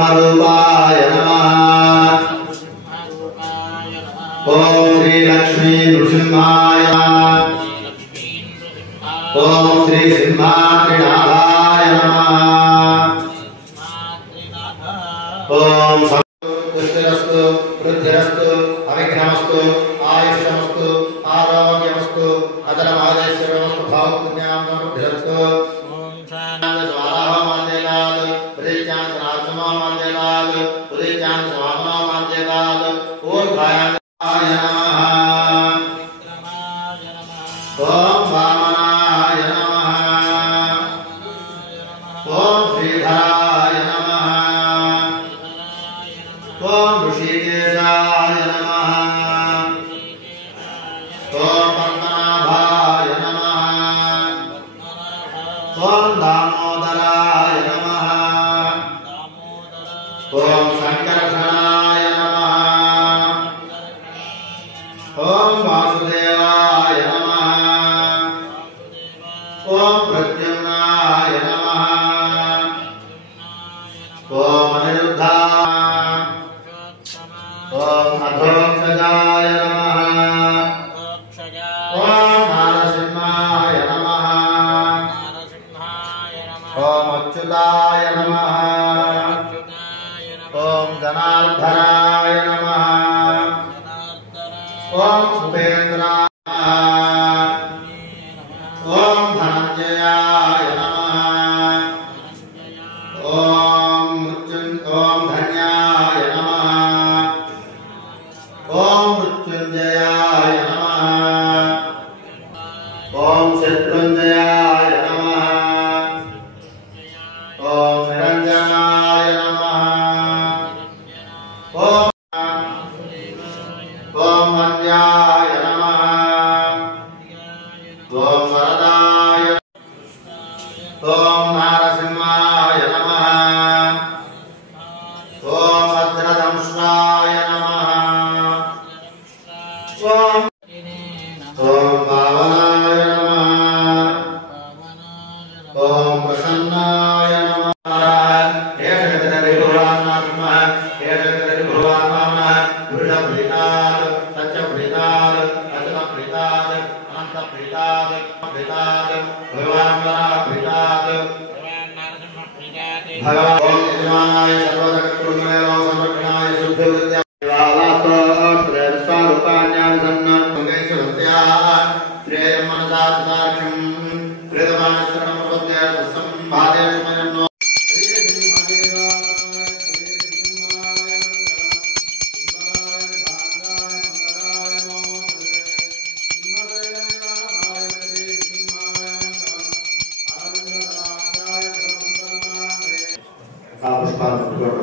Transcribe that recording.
नृसिंहरूपाय नमः। ओम श्री लक्ष्मी नृसिंहाय ओम श्री सिंहाद्रिनाभाय नमः। ओम पुष्टिरस्तु वृद्धिरस्तु अविघ्नमस्तु आयुष्यमस्तु आरोग्यमस्तु अधरमादेश्वरमस्तु भावपुण्यां वृद्धिरस्तु। ओम स्वाहा मान्यलाल प्रदेशां सनातमा मान्यलाल प्रदेशां स्वाहा मान्यलाल और भायाय नमः। ओम वामनाय नमः। ओम श्रीधराय नमः। ओम ऋषिकेशाय नमः। ओम पद्मनाभाय नमः। ओम दामोदराय नमः। ओम संकर्षणाय नमः। ओम वासुदेवाय नमः। ओम प्रद्युम्नाय नमः। ओम अनिरुद्धाय। ओम अधोक्षजाय नमः। ओम नारसिंहाय नमः। ओम अच्युताय नमः। ओम जनार्दनाय नमः। ओम सुपेन्द्राय नमः। ओम धनंजयाय नमः। ओम धन्याय नमः। ओम मृत्युंजयाय नमः। ओम शत्रुंजयाय नमः। ओम निरंजनाय नमः। ओम वन्द्याय नमः। ओम वरदाय। ओम नारसिंहाय नमः। ओम वज्रदंष्ट्राय नमः। ओम पावनाय नमः। ओम प्रसन्नाय नमः। हे जगदरि भगवान् नमः। हे जगदरि भगवान् नमः। वृषभ्रीतात् सत्यभ्रीतात् अचलभ्रीतात् अनन्तभ्रीतात् भ्रीतात् भगवान् वराभ्रीतात् भगवान् ओम यजमानाय सर्वजगत्कृतमय समर्पणाय शुद्धविद्या पुष्पांजलि